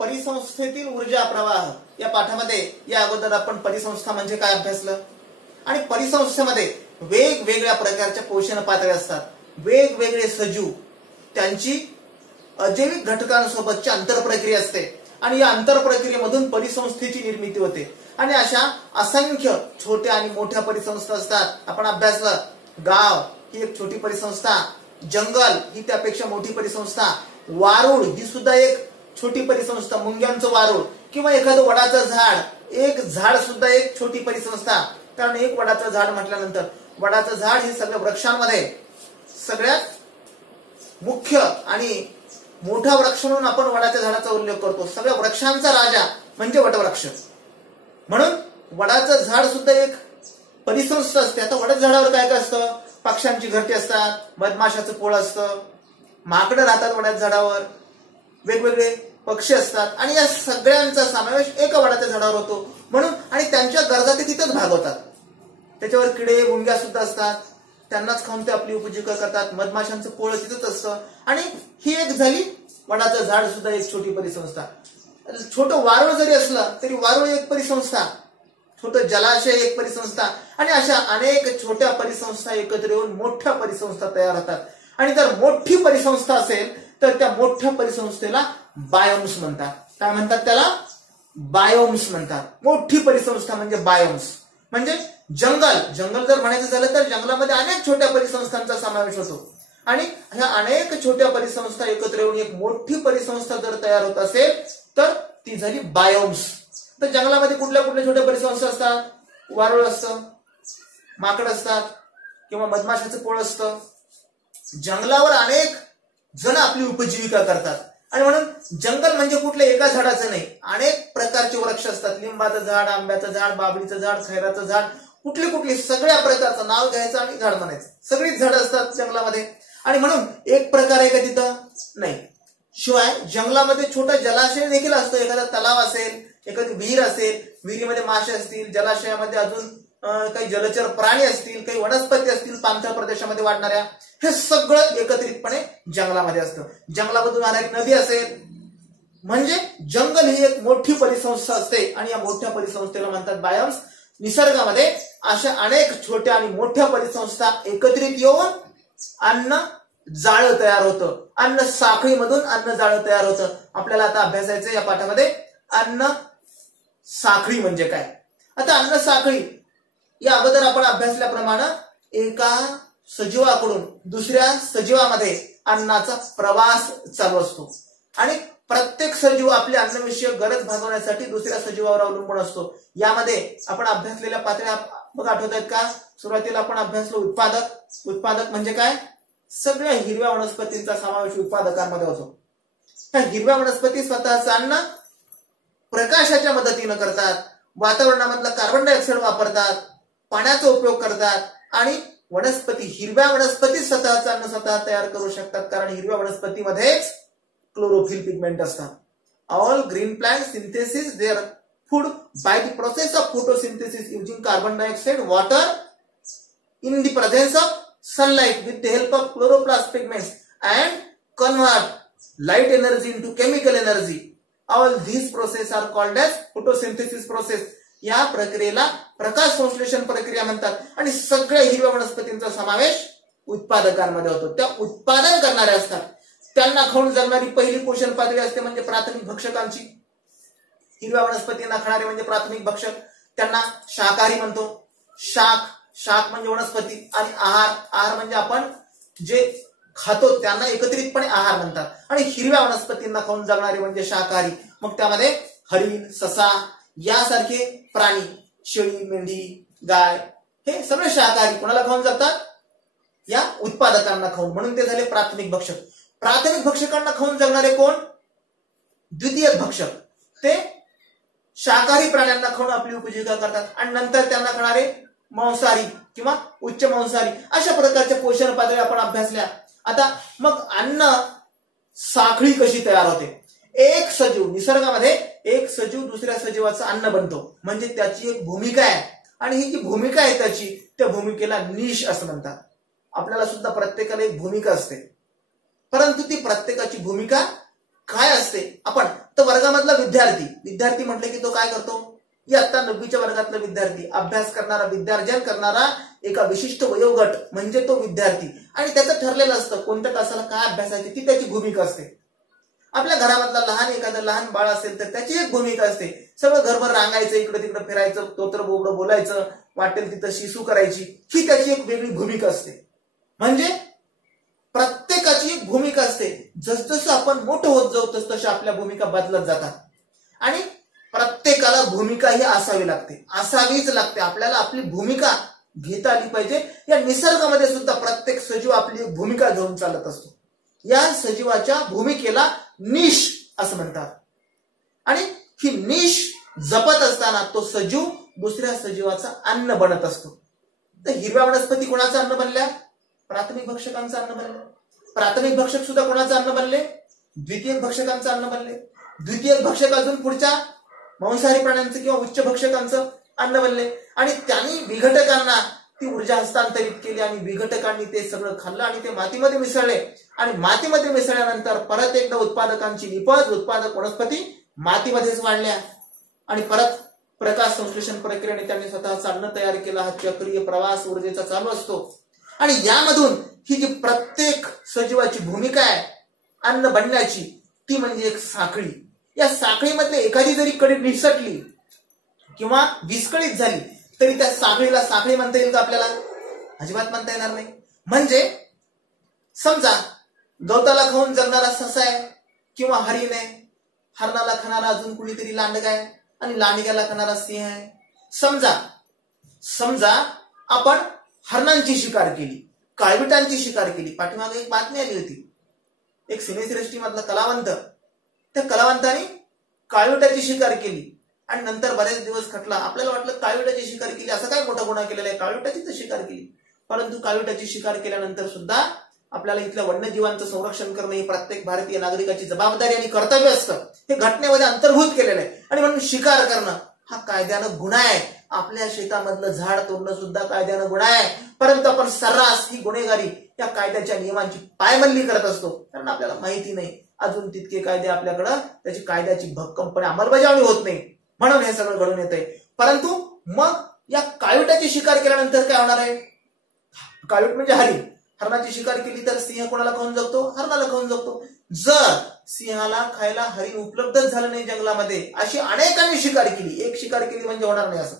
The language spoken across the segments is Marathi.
परिसंस्थेतील ऊर्जा प्रवाह या पाठामध्ये या अगोदर आपण परिसंस्था म्हणजे काय अभ्यासलं आणि परिसंस्थेमध्ये वेगवेगळ्या प्रकारच्या पोषण पातळी असतात. वेगवेगळे सजीव त्यांची अजैविक घटकांसोबतची आंतरप्रक्रिया असते आणि या आंतरप्रक्रियेमधून परिसंस्थेची निर्मिती होते आणि अशा असंख्य छोट्या आणि मोठ्या परिसंस्था असतात. आपण अभ्यासलं गाव ही एक छोटी परिसंस्था, जंगल ही त्यापेक्षा मोठी परिसंस्था, वारुळ ही सुद्धा एक छोटी परिसंस्था, मुंग्यांचं वारुळ किंवा एखादं वडाचं झाड, एक झाड सुद्धा एक छोटी परिसंस्था. कारण एक वडाचं झाड म्हटल्यानंतर वडाचं झाड हे सगळ्या वृक्षांमध्ये सगळ्यात मुख्य आणि मोठा वृक्ष म्हणून आपण वडाच्या झाडाचा उल्लेख करतो. सगळ्या वृक्षांचा राजा म्हणजे वटवृक्ष. म्हणून वडाचं झाड सुद्धा एक परिसंस्था असते. आता वडाच्या झाडावर काय काय असतं? पक्ष्यांची घरटी असतात, मधमाशाचं पोळ असतं, माकडं राहतात वडाच्या झाडावर, वेगवेगळे पक्षी असतात आणि या सगळ्यांचा समावेश एका वडाच्या झाडावर होतो. म्हणून आणि त्यांच्या गरजा ते तिथंच भागवतात. त्याच्यावर किडे मुंग्या सुद्धा असतात, त्यांनाच खाऊन ते आपली उपजीविका करतात. मधमाशांचं पोळ तिथंच असतं आणि ही एक झाली वडाचं झाड सुद्धा एक छोटी परिसंस्था. छोटं वारुळ जरी असलं तरी वारुळ एक परिसंस्था, छोटं जलाशय एक परिसंस्था आणि अशा अनेक छोट्या परिसंस्था एकत्र येऊन मोठ्या परिसंस्था तयार होतात. आणि जर मोठी परिसंस्था असेल तर त्या मोठ्या परिसंस्थेला बायोम्स म्हणतात. काय म्हणतात त्याला? बायोम्स म्हणतात. मोठी परिसंस्था म्हणजे बायोम्स. म्हणजे जंगल, जंगल जर म्हणायचं झालं तर जंगलामध्ये अनेक छोट्या परिसंस्थांचा समावेश होतो आणि ह्या अनेक छोट्या परिसंस्था एकत्र येऊन एक मोठी परिसंस्था जर तयार होत असेल तर ती झाली बायोम्स. तर जंगलामध्ये कुठल्या कुठल्या छोट्या परिसंस्था असतात? वारुळ असतं, माकड असतात किंवा मधमाशाचं पोळ असतं. जंगलावर अनेक जण आपली उपजीविका करतात आणि म्हणून जंगल म्हणजे कुठल्या एका झाडाचं नाही, अनेक प्रकारचे वृक्ष असतात. लिंबाचं झाड, आंब्याचं झाड, बाबळीचं झाड, खैराचं झाड, कुठली कुठली सगळ्या प्रकारचं नाव घ्यायचं आणि झाड म्हणायचं. सगळीच झाडं असतात जंगलामध्ये आणि म्हणून एक प्रकार आहे का तिथं? नाही. शिवाय जंगलामध्ये छोटा जलाशय देखील असतो. एखादा तलाव असेल, एखादी विहीर असेल, विहिरीमध्ये मासे असतील, जलाशयामध्ये अजून काही जलचर प्राणी असतील, काही वनस्पती असतील पाणथळ प्रदेशामध्ये वाढणाऱ्या, हे सगळं एकत्रितपणे जंगलामध्ये असतं. जंगलामधून वाहणारी नदी असेल म्हणजे जंगल ही एक मोठी परिसंस्था असते आणि या मोठ्या परिसंस्थेला म्हणतात बायोम्स. निसर्गामध्ये अशा अनेक छोट्या आणि मोठ्या परिसंस्था एकत्रित येऊन अन्न जाळं तयार होतं. अन्न साखळीमधून अन्न जाळं तयार होतं. आपल्याला आता अभ्यासायचं या पाठामध्ये अन्न साखळी म्हणजे काय. आता अन्न साखळी या अगोदर आपण अभ्यासल्याप्रमाणे एका सजीवाकडून दुसऱ्या सजीवामध्ये अन्नाचा प्रवास चालू असतो आणि प्रत्येक सजीव आपली अन्नविषयक गरज भागवण्यासाठी दुसऱ्या सजीवावर अवलंबून असतो. यामध्ये आपण अभ्यासलेल्या पातळ्या बघ आठवत आहेत का? सुरुवातीला आपण अभ्यासलो उत्पादक. उत्पादक म्हणजे काय? सगळ्या हिरव्या वनस्पतींचा समावेश उत्पादकांमध्ये होतो. त्या हिरव्या वनस्पती स्वतःचं अन्न प्रकाशाच्या मदतीनं करतात, वातावरणामधला कार्बन डायऑक्साईड वापरतात, पाण्याचा उपयोग करतात आणि वनस्पती, हिरव्या वनस्पती स्वतःचं अन्न स्वतः तयार करू शकतात कारण हिरव्या वनस्पतीमध्येच क्लोरोफिल पिगमेंट असतात. All green plant synthesis their food by the process of photosynthesis using carbon dioxide, water in the presence of sunlight with the help of chloroplast pigments and convert light energy into chemical energy. All these processes are called as photosynthesis process. या प्रक्रियेला प्रकाश संश्लेषण प्रक्रिया म्हणतात आणि सगळ्या हिरव्या वनस्पतींचा समावेश उत्पादकांमध्ये होतो. त्या उत्पादन करणाऱ्या असतात. त्यांना खाऊन जगणारी पहिली पोषण पातळी असते म्हणजे प्राथमिक भक्षकांची. हिरव्या वनस्पतींना खाणारे म्हणजे प्राथमिक भक्षक, त्यांना शाकाहारी म्हणतो. शाक म्हणजे वनस्पती आणि आहार म्हणजे आपण जे खातो त्यांना एकत्रितपणे आहार म्हणतात आणि हिरव्या वनस्पतींना खाऊन जगणारे म्हणजे शाकाहारी. मग त्यामध्ये हरिण, ससा यासारखे प्राणी, शेळी, मेंढी, गाय हे सगळे शाकाहारी कोणाला खाऊन जगतात? या उत्पादकांना खाऊन. म्हणून ते झाले प्राथमिक भक्षक. प्राथमिक भक्षकांना खाऊन जगणारे कोण? द्वितीयक भक्षक. ते शाकाहारी प्राण्यांना खाऊन आपली उपजीविका करतात आणि नंतर त्यांना खाणारे मांसाहारी किंवा उच्च मांसाहारी. अशा प्रकारच्या पोषण पातळी आपण अभ्यासल्या. आता मग अन्न साखळी कशी तयार होते? एक सजीव, निसर्गामध्ये एक सजीव दुसऱ्या सजीवाचं अन्न बनतो म्हणजे त्याची एक भूमिका आहे आणि ही जी भूमिका आहे त्याची, त्या भूमिकेला निश असं म्हणतात. आपल्याला सुद्धा प्रत्येकाला एक भूमिका असते, परंतु ती प्रत्येकाची भूमिका काय असते आपण तर वर्गामधला विद्यार्थी विद्यार्थी म्हटलं की तो काय करतो, इयत्ता 9वीच्या वर्गातला विद्यार्थी, अभ्यास करणारा, विद्यार्जन करणारा एका विशिष्ट वयोगट म्हणजे तो विद्यार्थी. आणि त्याचं ठरलेलं असतं कोणत्या तासाला काय अभ्यासाची, ती त्याची भूमिका असते. आपल्या घरामधला एखादं लहान बाळ असेल तर त्याची एक भूमिका असते. सगळं घरभर रांगायचं, इकडे तिकडे फिरायचं, तोत्र बोबडं बोलायचं, वाटेल तिथं शिसू करायची, ही त्याची एक वेगळी भूमिका असते. म्हणजे प्रत्येकाची एक भूमिका असते. जसजसं आपण मोठं होत जाऊ तसतशा आपल्या भूमिका बदलत जातात. आणि प्रत्येकाला भूमिका ही असावी लागते, असावीच लागते. आपल्याला आपली भूमिका घेता आली पाहिजे. या निसर्गामध्ये सुद्धा प्रत्येक सजीव आपली एक भूमिका घेऊन चालत असतो. या सजीवाच्या भूमिकेला निश असं म्हणतात. आणि ही निश जपत असताना तो सजीव दुसऱ्या सजीवाचा अन्न बनत असतो. तर हिरव्या वनस्पती कोणाचं अन्न बनल्या? प्राथमिक भक्षकांचं अन्न बनले. प्राथमिक भक्षक सुद्धा कोणाचं अन्न बनले? द्वितीयक भक्षकांचं अन्न बनले. द्वितीयक भक्षक अजून पुढच्या मांसाहारी प्राण्यांचं किंवा उच्च भक्षकांचं अन्न बनले. आणि त्यांनी विघटकांना ती ऊर्जा हस्तांतरित केली आणि विघटकांनी ते सगळं खाल्लं आणि ते मातीमध्ये मिसळले. आणि मातीमध्ये मिसळल्यानंतर परत एकदा उत्पादकांची निपज, उत्पादक वनस्पती मातीमध्येच वाढल्या आणि परत प्रकाश संश्लेषण प्रक्रियेने त्यांनी स्वतःचं अन्न तयार केलं. हा चक्रीय प्रवास ऊर्जेचा चालू असतो. आणि यामधून ही जी प्रत्येक सजीवाची भूमिका आहे अन्न बनण्याची, ती म्हणजे एक साखळी. या साखळीमधले एखादी जरी कडी निसटली किंवा विस्कळीत झाली तरी त्या साखळीला साखळी म्हणता येईल का आपल्याला? अजिबात म्हणता येणार नाही. म्हणजे समजा गवताला खाऊन जगणारा ससा आहे किंवा हरिण आहे, हरणाला खाणारा अजून कुणीतरी लांडगा आहे आणि लांडग्याला खाणारा सिंह आहे. समजा आपण हरणांची शिकार केली, काळविटांची शिकार केली. पाठीमागे एक बातमी आली होती, एक सिनेसृष्टी मधला कलावंत, त्या कलावंताने काळविटाची शिकार केली आणि नंतर बरेच दिवस खटला. आपल्याला वाटलं काळविटाची शिकार केली, असं काय मोठा गुन्हा केलेला आहे, काळविटाची तर शिकार केली. परंतु काळविटाची शिकार केल्यानंतर सुद्धा आपल्याला इथल्या वन्यजीवांचं संरक्षण करणं ही प्रत्येक भारतीय नागरिकाची जबाबदारी आणि कर्तव्य असतं. हे घटनेमध्ये अंतर्भूत केलेलं आहे. आणि म्हणून शिकार करणं हा कायद्यानं गुन्हा आहे. आपल्या शेतामधलं झाड तोडणं सुद्धा कायद्यानं गुन्हा आहे. परंतु आपण सर्रास ही गुन्हेगारी या कायद्याच्या नियमांची पायमल्ली करत असतो, कारण आपल्याला माहिती नाही, अजून तितके कायदे आपल्याकडं त्याची कायद्याची भक्कमपणे अंमलबजावणी होत नाही, म्हणून हे सगळं घडून येतंय. परंतु मग या काळविटाची शिकार केल्यानंतर काय होणार आहे? काळविट म्हणजे हरिण. हरणाची शिकार केली तर सिंह कोणाला खाऊन जगतो? हरणाला खाऊन जगतो. जर सिंहाला खायला हरिण उपलब्धच झालं नाही जंगलामध्ये, अशी अनेकांनी शिकार केली, एक शिकार केली म्हणजे होणार नाही असं,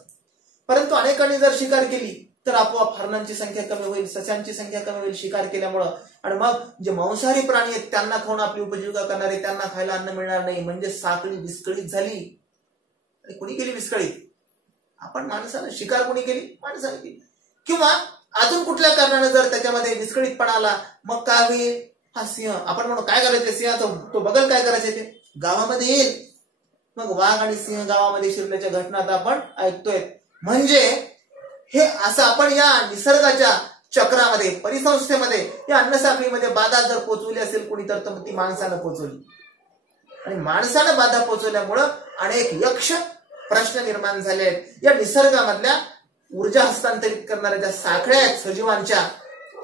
परंतु अनेकांनी जर शिकार केली तर आपोआप हरणांची संख्या कमी होईल, सस्यांची संख्या कमी होईल शिकार केल्यामुळं. आणि मग जे मांसाहारी प्राणी आहेत त्यांना खाऊन आपली उपजीविका करणारे, त्यांना खायला अन्न मिळणार नाही. म्हणजे साखळी विस्कळीत झाली. कोणी केली विस्कळीत? आपण माणसानं. शिकार कोणी केली? माणसाने केली. किंवा अजून कुठल्या कारणाने जर त्याच्यामध्ये विस्कळीतपणा आला, मग काय होईल? हा सिंह, आपण म्हणू काय करायचं, सिंहाचं तो बघल काय करायचं, ते गावामध्ये येईल. मग वाघ आणि सिंह गावामध्ये शिरल्याच्या घटना आता आपण ऐकतोय. म्हणजे हे असं आपण या निसर्गाच्या चक्रामध्ये, परिसंस्थेमध्ये, या अन्नसाखळीमध्ये बाधा जर पोचवली असेल कोणी तर ती माणसानं पोचवली. आणि माणसानं बाधा पोचवल्यामुळं अनेक यक्ष प्रश्न निर्माण झाले आहेत. या निसर्गामधल्या ऊर्जा हस्तांतरित करणाऱ्या ज्या साखळ्या आहेत सजीवांच्या,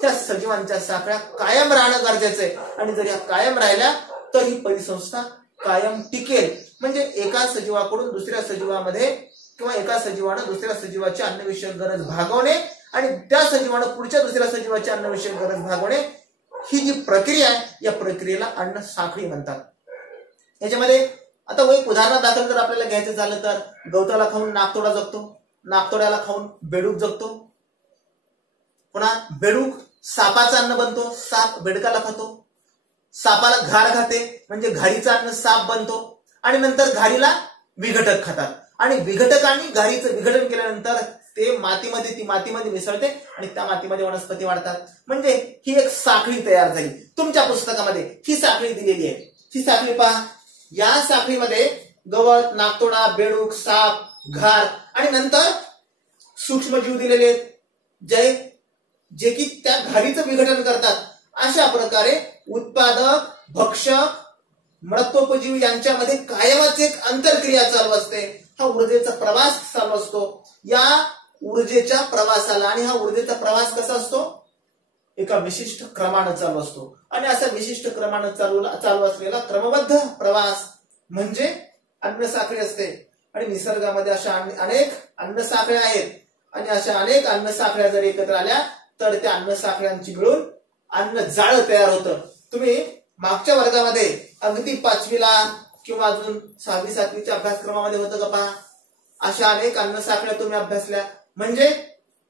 त्या सजीवांच्या साखळ्या कायम राहणं गरजेचं आहे. आणि जर या कायम राहिल्या तर ही परिसंस्था कायम टिकेल. म्हणजे एका सजीवाकडून दुसऱ्या सजीवामध्ये किंवा एका सजीवानं दुसऱ्या सजीवाची अन्नविषयक गरज भागवणे आणि त्या सजीवानं पुढच्या दुसऱ्या सजीवाची अन्नविषयक गरज भागवणे, ही जी प्रक्रिया आहे या प्रक्रियेला अन्न साखळी म्हणतात. याच्यामध्ये आता एक उदाहरणादाखल जर आपल्याला घ्यायचं झालं तर गवताला खाऊन नागतोडा जगतो, नागतोड्याला खाऊन बेडूक जगतो. पुन्हा बेडूक सापाचं अन्न बनतो, साप बेडकाला खातो. सापाला घार खाते म्हणजे घारीचं अन्न साप बनतो. आणि नंतर घारीला विघटक खातात. आणि विघटकांनी घारीचं विघटन केल्यानंतर ते मातीमध्ये, ती मातीमध्ये मिसळते आणि त्या मातीमध्ये वनस्पती वाढतात. म्हणजे ही एक साखळी तयार झाली. तुमच्या पुस्तकामध्ये ही साखळी दिलेली आहे. ही साखळी पहा. या साखळीमध्ये गवत, नागतोडा, बेडूक, साप, घार आणि नंतर सूक्ष्मजीव दिलेले आहेत जे की त्या घारीचं विघटन करतात. अशा प्रकारे उत्पादक, भक्षक, मृत्योपजीवी यांच्यामध्ये कायमच एक अंतरक्रिया चालू असते. हा ऊर्जेचा प्रवास चालू असतो. या ऊर्जेच्या प्रवासाला, आणि हा ऊर्जेचा प्रवास कसा असतो? एका विशिष्ट क्रमानं चालू असतो. आणि असा विशिष्ट क्रमानं चालू असलेला क्रमबद्ध प्रवास म्हणजे अन्न साखळी असते. आणि निसर्गामध्ये अशा अनेक अन्न साखळ्या आहेत आणि अशा अनेक अन्न साखळ्या जर एकत्र आल्या तर त्या अन्न साखळ्यांची मिळून अन्न जाळं तयार होतं. तुम्ही मागच्या वर्गामध्ये अगदी 5वीला किंवा अजून 6वी 7वीच्या अभ्यासक्रमामध्ये होतं का पहा, अशा अनेक अन्न साखळ्या तुम्ही अभ्यासल्या. म्हणजे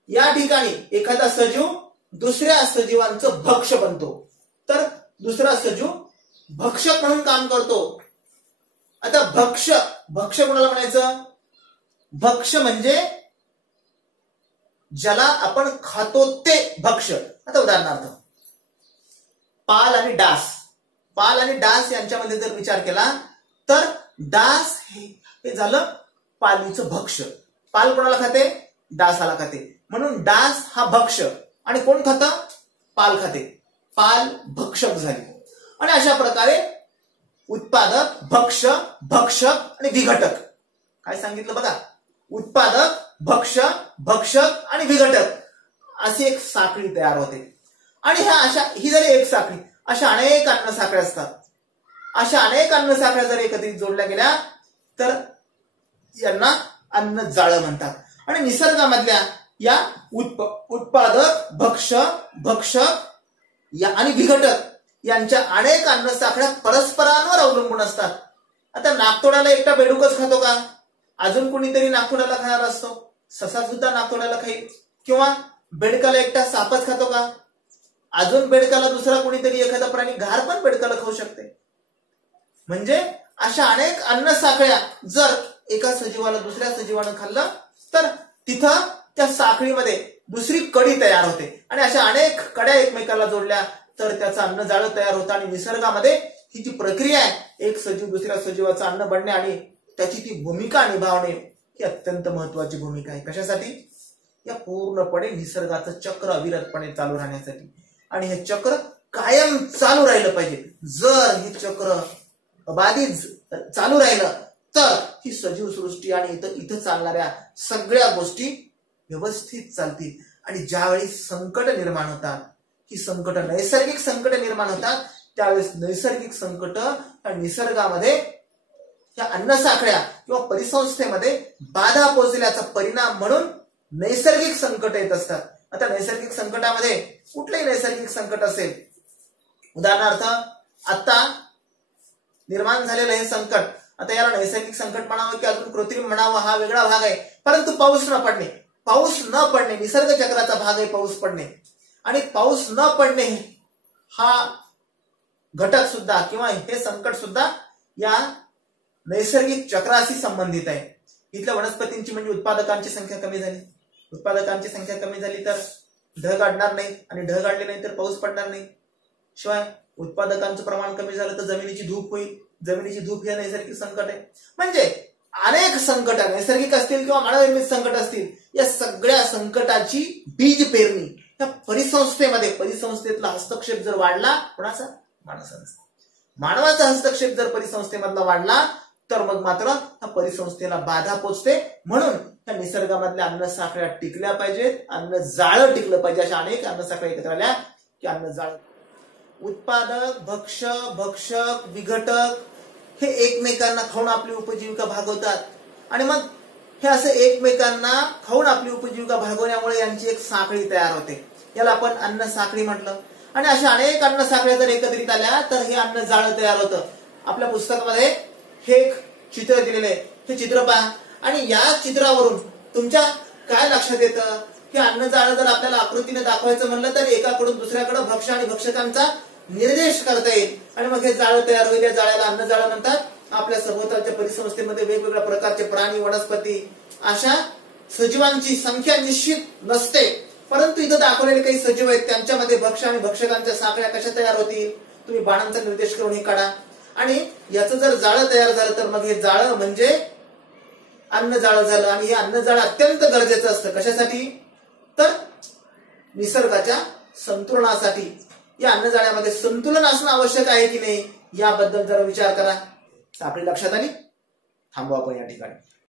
या ठिकाणी एखादा सजीव दुसऱ्या सजीवांचं भक्ष बनतो, तर दुसरा सजीव भक्षक म्हणून काम करतो. आता भक्ष कोणाला म्हणायचं? भक्ष म्हणजे ज्याला आपण खातो ते भक्ष. आता उदाहरणार्थ पाल आणि डास यांच्यामध्ये जर विचार केला तर डास हे झालं पालीचं भक्ष. पाल कोणाला खाते? डासाला खाते. म्हणून डास हा भक्ष आणि कोण खातं? पाल खाते. पाल भक्षक झाली. आणि अशा प्रकारे उत्पादक, भक्षक आणि विघटक. काय सांगितलं बघा? उत्पादक, भक्षक आणि विघटक अशी एक साखळी तयार होते. आणि ही झाली एक साखळी. अशा अनेक अन्न साखळ्या असतात. अशा अनेक अन्न साखळ्या जर एकत्रित जोडल्या गेल्या तर यांना अन्न जाळं म्हणतात. आणि निसर्गामधल्या या उत्पादक, भक्षक आणि विघटक यांच्या अनेक अन्न साखळ्या परस्परांवर अवलंबून असतात. आता नागतोड्याला एकटा बेडूकच खातो का? अजून कोणीतरी नागतोड्याला खाणार असतो. ससा सुद्धा नागतोड्याला खाईल. किंवा बेडकाला एकटा सापच खातो का? अजून बेडकाला दुसरा कोणीतरी एखादा प्राणी घार पण बेडकाला खाऊ शकते. म्हणजे अशा अनेक अन्न साखळ्या जर एका सजीवाला दुसऱ्या सजीवानं खाल्लं तर तिथं त्या साखळीमध्ये दुसरी कडी तयार होते. आणि अशा अनेक कड्या एकमेकाला जोडल्या तर त्याचं अन्न जाळं तयार होतं. आणि निसर्गामध्ये ही जी प्रक्रिया आहे, एक सजीव दुसऱ्या सजीवाचं अन्न बनणे आणि त्याची ती भूमिका निभावणे ही अत्यंत महत्वाची भूमिका आहे. कशासाठी? या पूर्णपणे निसर्गाचं चक्र अविरतपणे चालू राहण्यासाठी. आणि हे चक्र कायम चालू राहिलं पाहिजे. जर हे चक्र अबाधित चालू राहिलं तर ही सजीव सृष्टी आणि इथं चालणाऱ्या सगळ्या गोष्टी व्यवस्थित चालतील. आणि ज्यावेळी संकट निर्माण होतात, ही संकट नैसर्गिक संकट निर्माण होतात, त्यावेळेस नैसर्गिक संकट या निसर्गामध्ये या अन्न साखळ्या किंवा परिसंस्थेमध्ये बाधा पोहोचल्याचा परिणाम म्हणून नैसर्गिक संकट येत असतात. आता नैसर्गिक संकटामध्ये कुठलंही नैसर्गिक संकट असेल, उदाहरणार्थ आता निर्माण झालेलं हे संकट, आता याला नैसर्गिक संकट म्हणावं की अजून कृत्रिम म्हणावं हा वेगळा भाग आहे. परंतु पाऊस न पडणे निसर्ग चक्राचा भाग आहे पाऊस पडणे. आणि पाऊस न पडणे हा घटक सुद्धा किंवा हे संकट सुद्धा या नैसर्गिक चक्राशी संबंधित आहे. इथल्या वनस्पतींची म्हणजे उत्पादकांची संख्या कमी झाली. उत्पादकांची संख्या कमी झाली तर ढग अडणार नाही आणि ढग अडले नाही तर पाऊस पडणार नाही. शिवाय उत्पादकांचं प्रमाण कमी झालं तर जमिनीची धूप होईल. जमिनीची धूप हे नैसर्गिक संकट आहे. म्हणजे अनेक संकट नैसर्गिक असतील किंवा मानवनिर्मित संकट असतील, या सगळ्या संकटाची बीज पेरणी या परिसंस्थेतला हस्तक्षेप जर वाढला, कोणाचा? मानवाचा हस्तक्षेप जर परिसंस्थेमधला वाढला तर मग मात्र या परिसंस्थेला बाधा पोचते. म्हणून या निसर्गामधल्या अन्न साखळ्या टिकल्या पाहिजेत, अन्न जाळं टिकलं पाहिजे. अशा अनेक अन्न साखळ्या एकत्र आल्या की अन्न जाळं. उत्पादक, भक्षक, विघटक हे एकमेकांना खाऊन आपली उपजीविका भागवतात. आणि मग हे असं एकमेकांना खाऊन आपली उपजीविका भागवण्यामुळे यांची एक साखळी तयार होते. याला आपण अन्न साखळी म्हटलं. आणि अशा अनेक अन्न साखळ्या जर एकत्रित आल्या तर हे अन्न जाळं तयार होतं. आपल्या पुस्तकामध्ये हे एक चित्र दिलेलं आहे. हे चित्र पहा. आणि या चित्रावरून तुमच्या काय लक्षात येतं की अन्न जाळं जर आपल्याला आकृतीने दाखवायचं म्हणलं तर एकाकडून दुसऱ्याकडे भक्ष आणि भक्षकांचा निर्देश करता येईल. आणि मग हे जाळं तयार होईल. या जाळ्याला अन्न जाळं म्हणतात. आपल्या सभोवतालच्या परिसंस्थेमध्ये वेगवेगळ्या प्रकारचे प्राणी, वनस्पती अशा सजीवांची संख्या निश्चित नसते. परंतु इथं दाखवलेले काही सजीव आहेत, त्यांच्यामध्ये भक्ष आणि भक्षकांच्या साखळ्या कशा तयार होतील तुम्ही बाणांचा निर्देश करून हे काढा. आणि याचं जर जाळं तयार झालं तर मग हे जाळं म्हणजे अन्न जाळं झालं. आणि हे अन्न जाळं अत्यंत गरजेचं असतं. कशासाठी? तर निसर्गाच्या संतुलनासाठी. या अन्नजाळ्यामध्ये संतुलन असणं आवश्यक आहे की नाही याबद्दल जरा विचार करा. साखळी लक्षात आली? थांबू आपण या ठिकाणी.